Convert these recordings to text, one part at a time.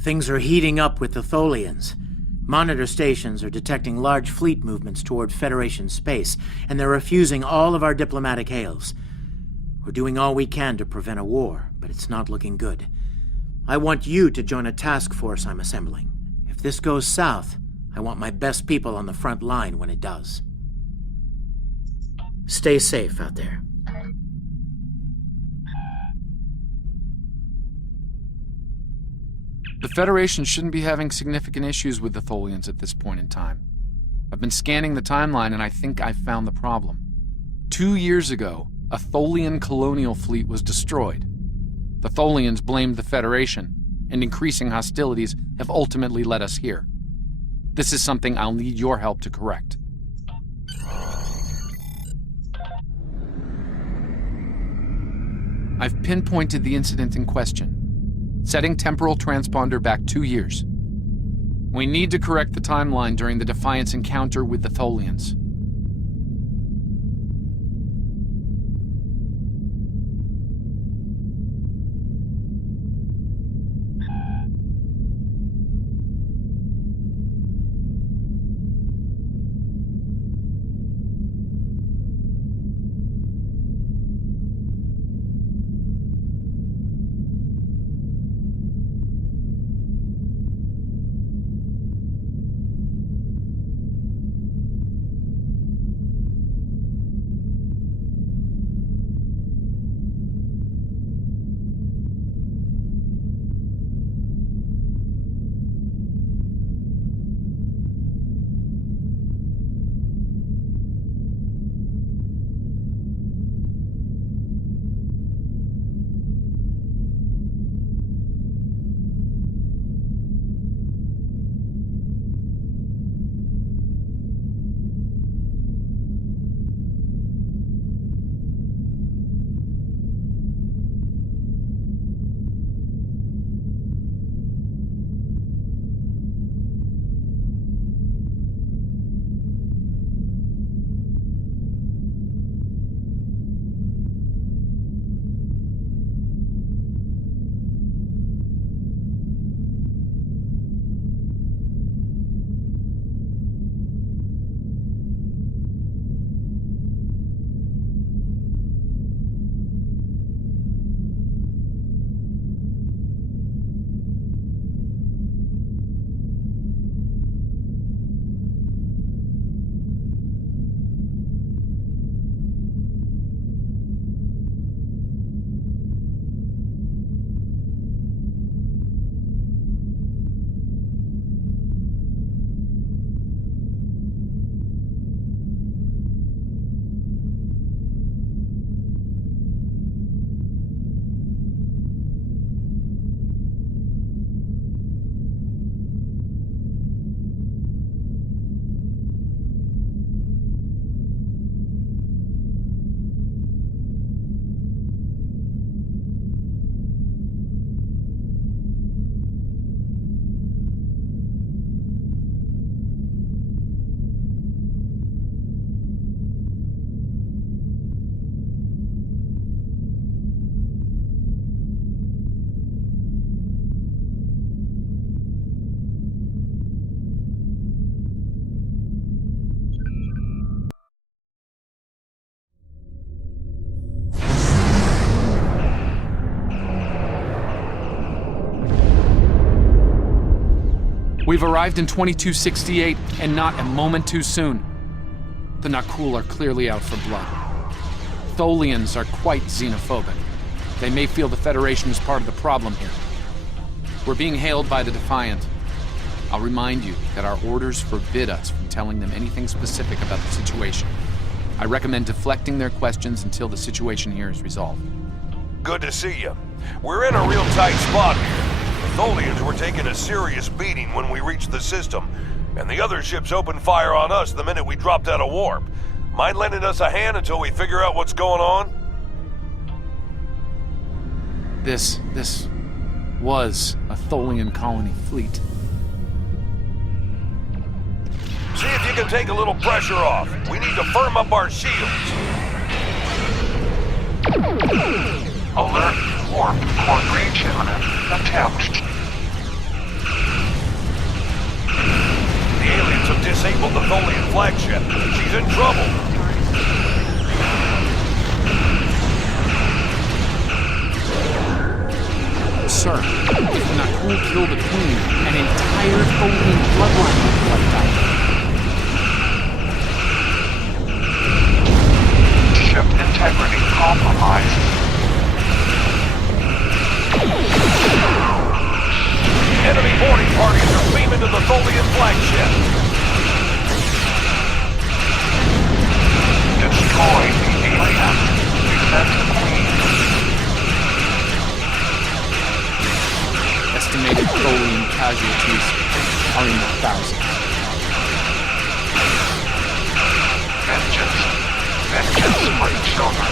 Things are heating up with the Tholians. Monitor stations are detecting large fleet movements toward Federation space, and they're refusing all of our diplomatic hails. We're doing all we can to prevent a war, but it's not looking good. I want you to join a task force I'm assembling. If this goes south, I want my best people on the front line when it does. Stay safe out there. The Federation shouldn't be having significant issues with the Tholians at this point in time. I've been scanning the timeline and I think I've found the problem. 2 years ago, a Tholian colonial fleet was destroyed. The Tholians blamed the Federation, and increasing hostilities have ultimately led us here. This is something I'll need your help to correct. I've pinpointed the incident in question, setting Temporal transponder back 2 years. We need to correct the timeline during the Defiance encounter with the Tholians. We've arrived in 2268, and not a moment too soon. The Nakul are clearly out for blood. Tholians are quite xenophobic. They may feel the Federation is part of the problem here. We're being hailed by the Defiant. I'll remind you that our orders forbid us from telling them anything specific about the situation. I recommend deflecting their questions until the situation here is resolved. Good to see you. We're in a real tight spot here. The Tholians were taking a serious beating when we reached the system, and the other ships opened fire on us the minute we dropped out of warp. Mind lending us a hand until we figure out what's going on? This was a Tholian colony fleet. See if you can take a little pressure off. We need to firm up our shields. Alert. Warp. Port reach imminent. Attempt. have disabled the Tholian flagship. She's in trouble. Sir, if Nakul killed the Queen, an entire Tholian bloodline would be wiped out. Ship integrity compromised. Enemy boarding parties are beaming to the Tholian flagship. Destroy the alien. Defend the Queen. Estimated Tholian casualties are in the thousands. Vengeance. Vengeance for the children.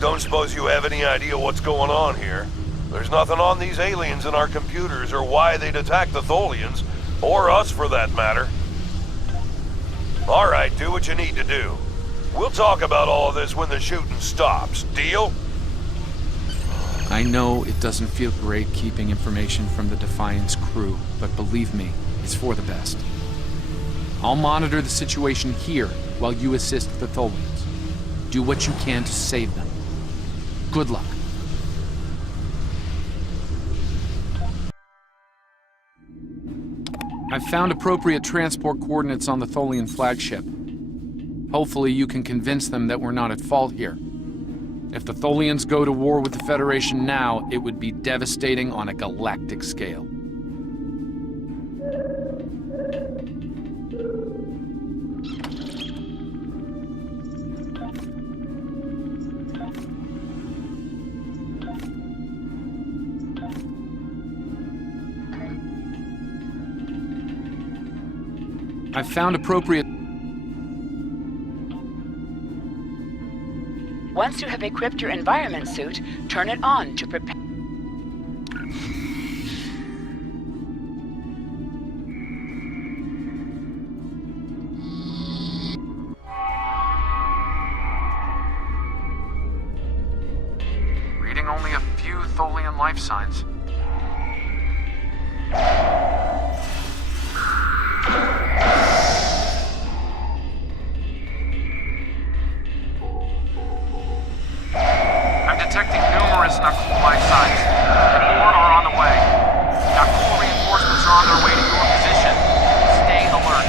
Don't suppose you have any idea what's going on here? There's nothing on these aliens in our computers or why they'd attack the Tholians, or us for that matter. Alright, do what you need to do. We'll talk about all of this when the shooting stops. Deal? I know it doesn't feel great keeping information from the Defiance crew, but believe me, it's for the best. I'll monitor the situation here while you assist the Tholians. Do what you can to save them. Good luck. I've found appropriate transport coordinates on the Tholian flagship. Hopefully you can convince them that we're not at fault here. If the Tholians go to war with the Federation now, it would be devastating on a galactic scale. I've found appropriate... Once you have equipped your environment suit, turn it on to prepare. Reading only a few Tholian life signs. I'm detecting numerous Nakul life signs, and more are on the way. Nakul reinforcements are on their way to your position. Stay alert.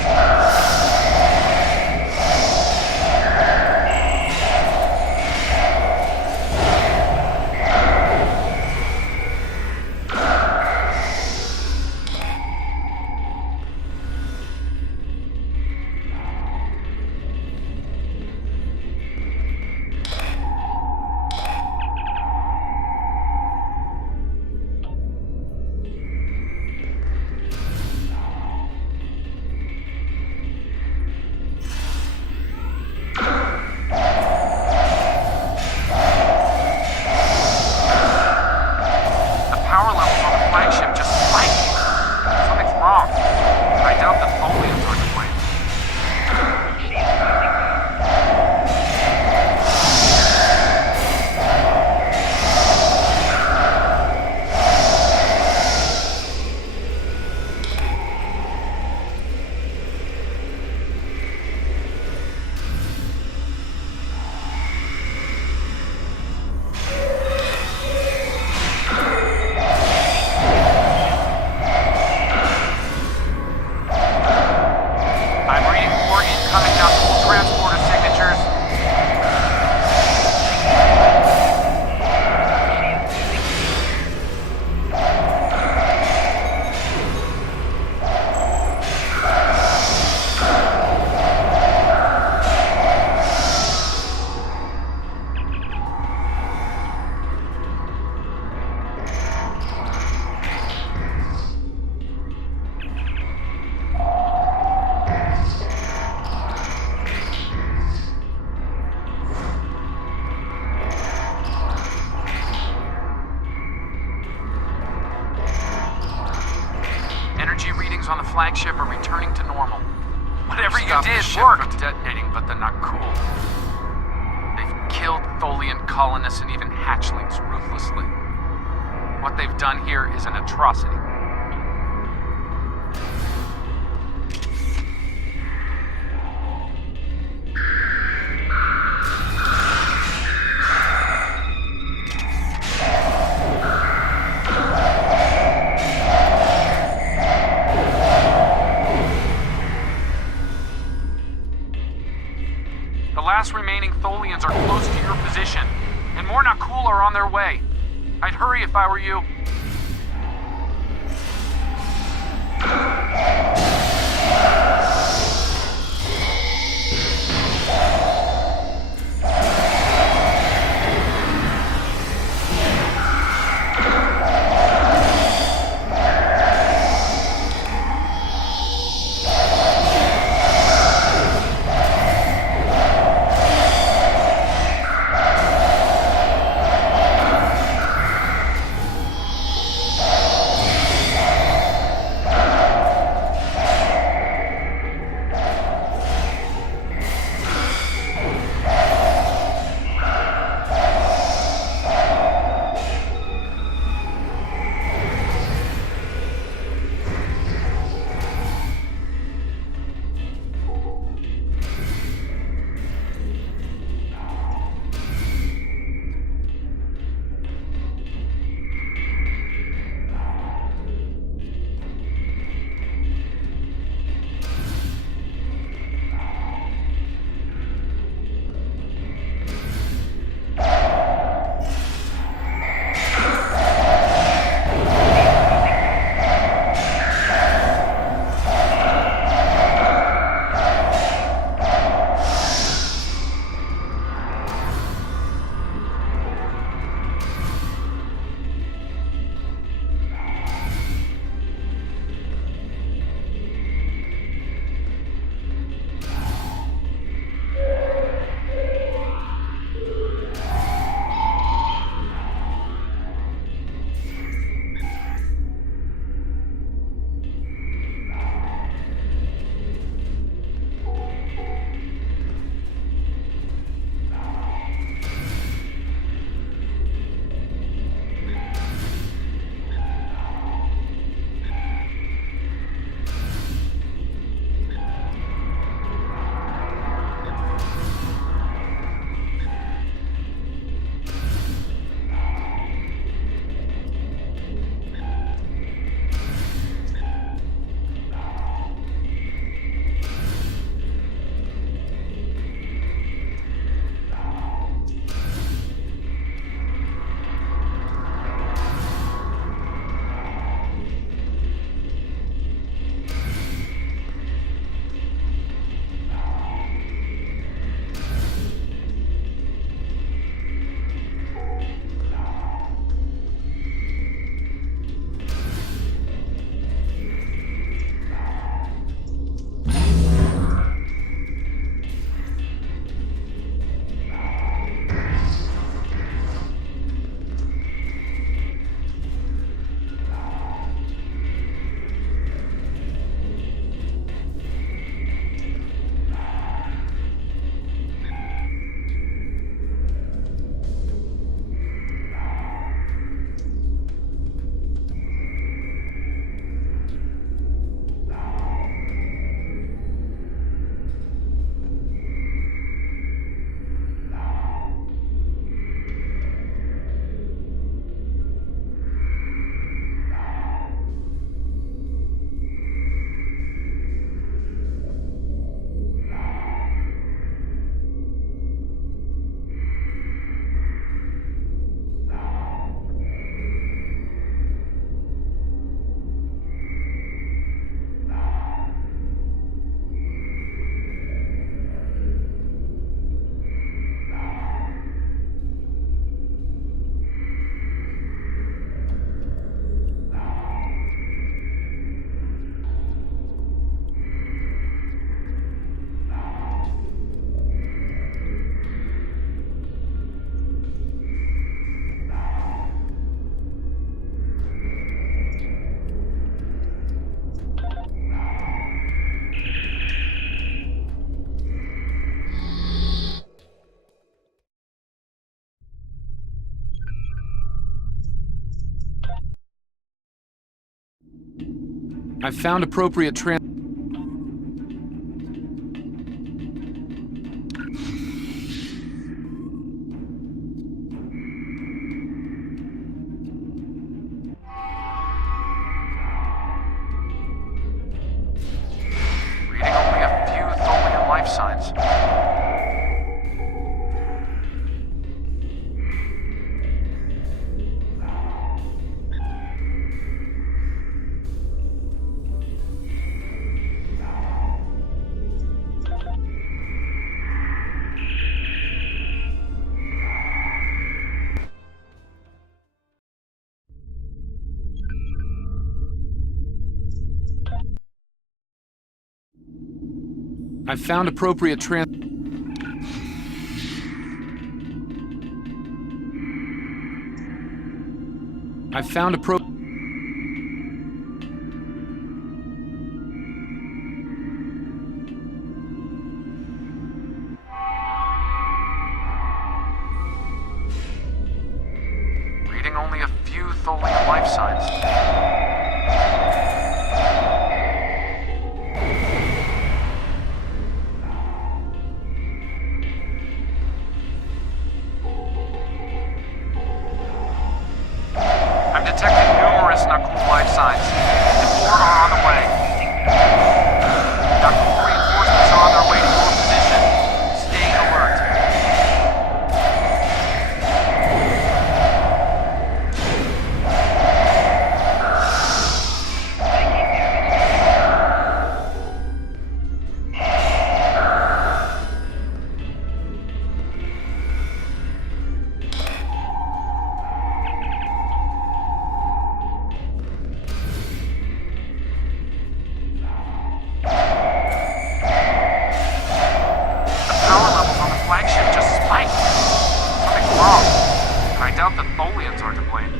on the flagship are returning to normal. Whatever you Stopped the did ship worked. from detonating, but they're not cool. They've killed Tholian colonists and even hatchlings ruthlessly. What they've done here is an atrocity. The last remaining Tholians are close to your position, and more not cool are on their way. I'd hurry if I were you. I've found appropriate reading only a few Tholian life signs. I've found appropriate I've found appropriate reading only a few Tholian life signs. I'm detecting numerous Nakul life signs, and more are on the way. Nakul reinforcements are on their way to your position. Stay alert. Power levels on the flagship just spiked. Something's wrong. I doubt the Tholians are to blame.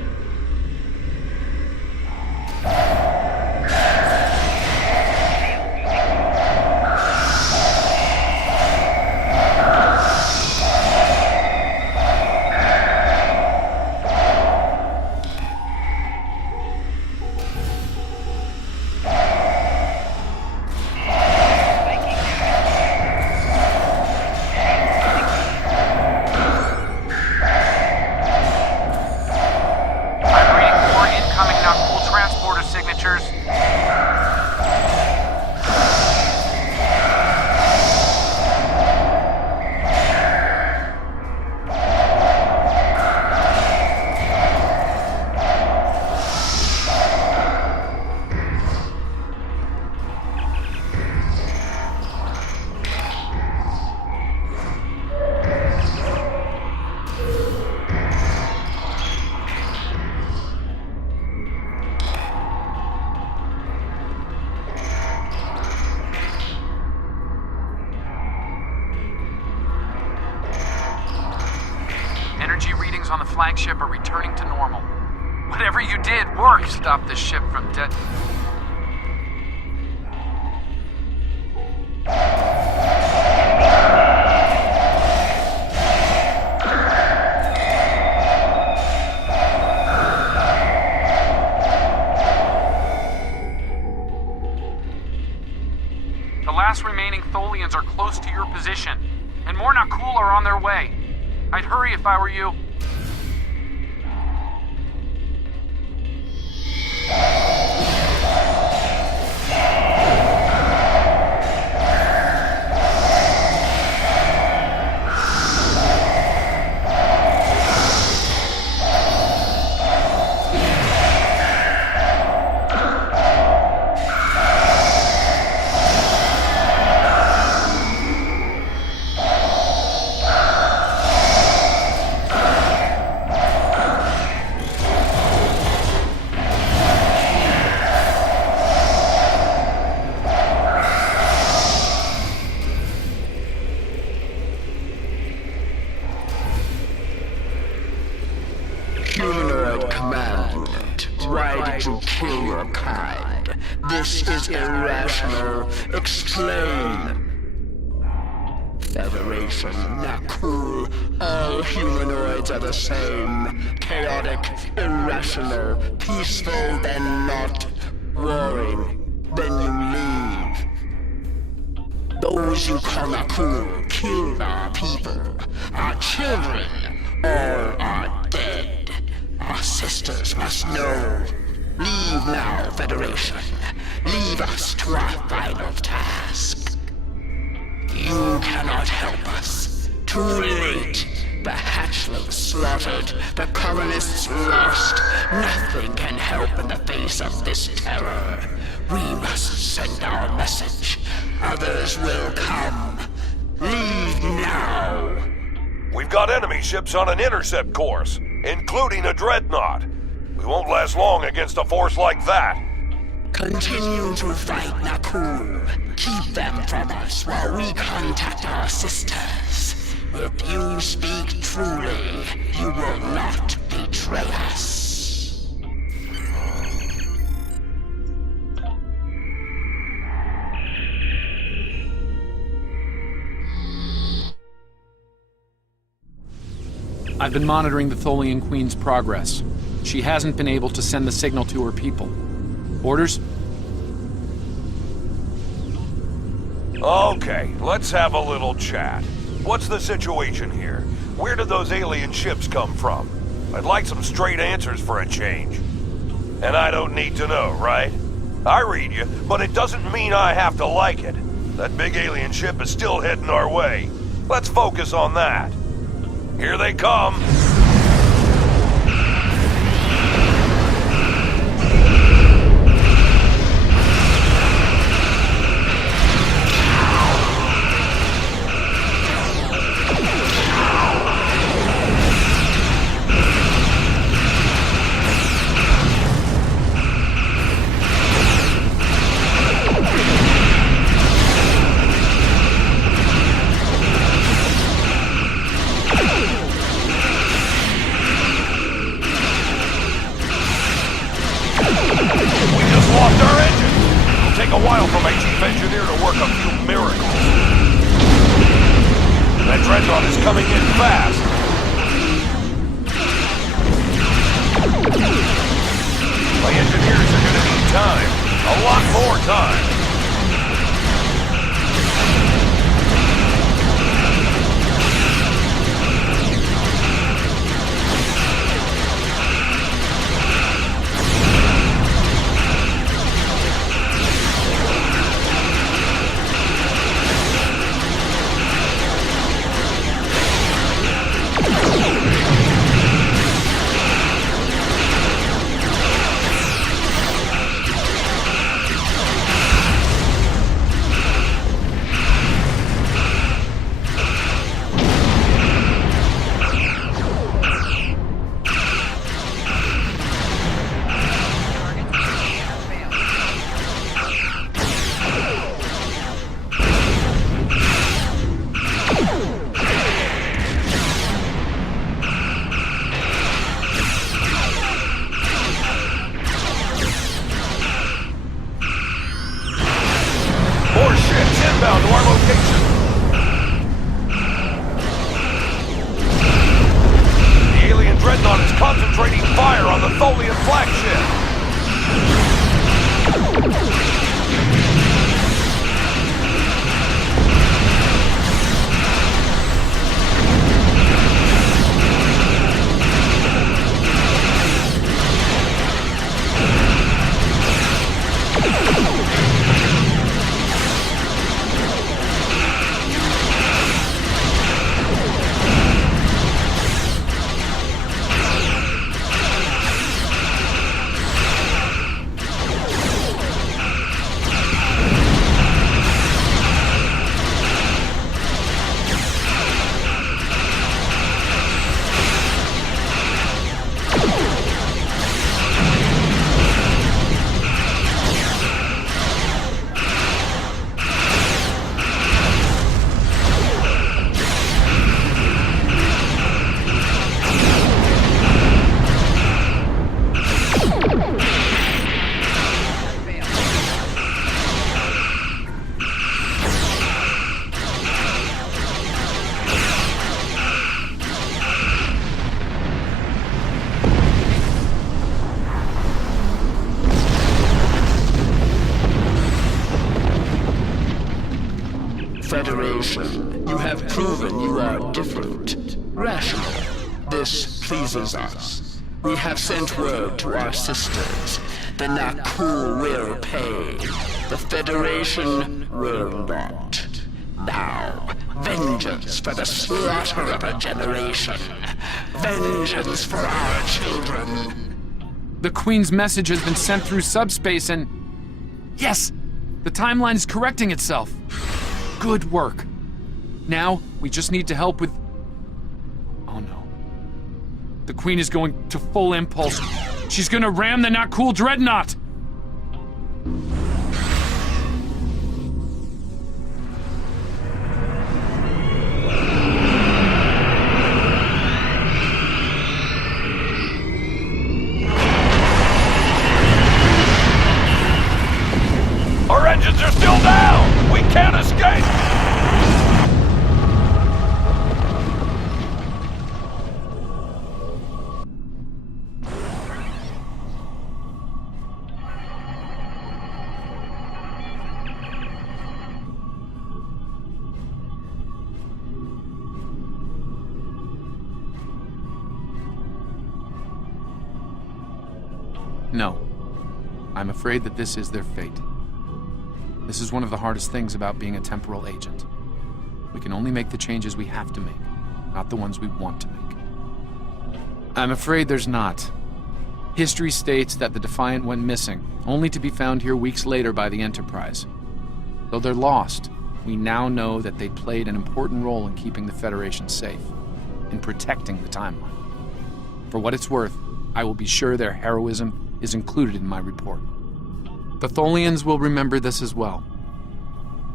I'm reading more incoming Nakul transporter signatures. Energy readings on the flagship are returning to normal. Whatever you did worked. Stop this ship from dead. The last remaining Tholians are close to your position, and more Nakul are on their way. I'd hurry if I were you. Humanoid command unit. Why did you kill your kind? This is irrational. Explain. Federation, Nakul, all humanoids are the same. Chaotic, irrational, peaceful then not, warring. then you leave. Those you call Nakul killed our people, our children, all are dead. Our sisters must know. Leave now, Federation. Leave us to our final task. You cannot help us. Too late. The hatchlings slaughtered, the colonists lost. Nothing can help in the face of this terror. We must send our message. Others will come. Leave now. We've got enemy ships on an intercept course, including a dreadnought. We won't last long against a force like that. Continue to fight, Nakul. Keep them from us while we contact our sisters. If you speak truly, you will not betray us. I've been monitoring the Tholian Queen's progress. She hasn't been able to send the signal to her people. Orders? Okay, let's have a little chat. What's the situation here? Where did those alien ships come from? I'd like some straight answers for a change. And I don't need to know, right? I read you, but it doesn't mean I have to like it. That big alien ship is still heading our way. Let's focus on that. Here they come. A while for my chief engineer to work a few miracles. That dreadnought is coming in fast. My engineers are gonna need time. A lot more time. Inbound to our location. The alien dreadnought is concentrating fire on the Tholian flagship. Federation, you have proven you are different. Rational. This pleases us. We have sent word to our sisters. The Nakul will pay. The Federation will not. Now, vengeance for the slaughter of a generation. Vengeance for our children. The Queen's message has been sent through subspace and... Yes! The timeline is correcting itself. Good work. Now, we just need to help with... Oh no. The Queen is going to full impulse. She's gonna ram the Nakul Dreadnought! Our engines are still down! We can't escape! No. I'm afraid that this is their fate. This is one of the hardest things about being a temporal agent. We can only make the changes we have to make, not the ones we want to make. I'm afraid there's not. History states that the Defiant went missing, only to be found here weeks later by the Enterprise. Though they're lost, we now know that they played an important role in keeping the Federation safe, in protecting the timeline. For what it's worth, I will be sure their heroism is included in my report. The Tholians will remember this as well.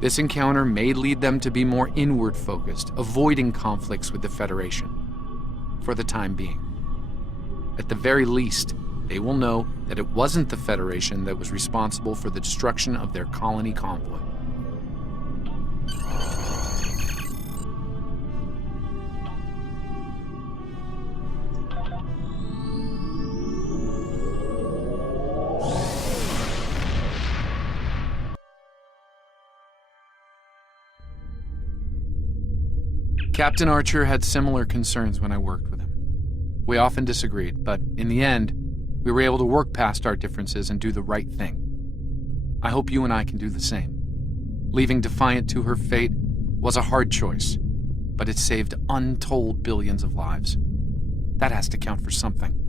This encounter may lead them to be more inward-focused, avoiding conflicts with the Federation, for the time being. At the very least, they will know that it wasn't the Federation that was responsible for the destruction of their colony convoy. Captain Archer had similar concerns when I worked with him. We often disagreed, but in the end, we were able to work past our differences and do the right thing. I hope you and I can do the same. Leaving Defiant to her fate was a hard choice, but it saved untold billions of lives. That has to count for something.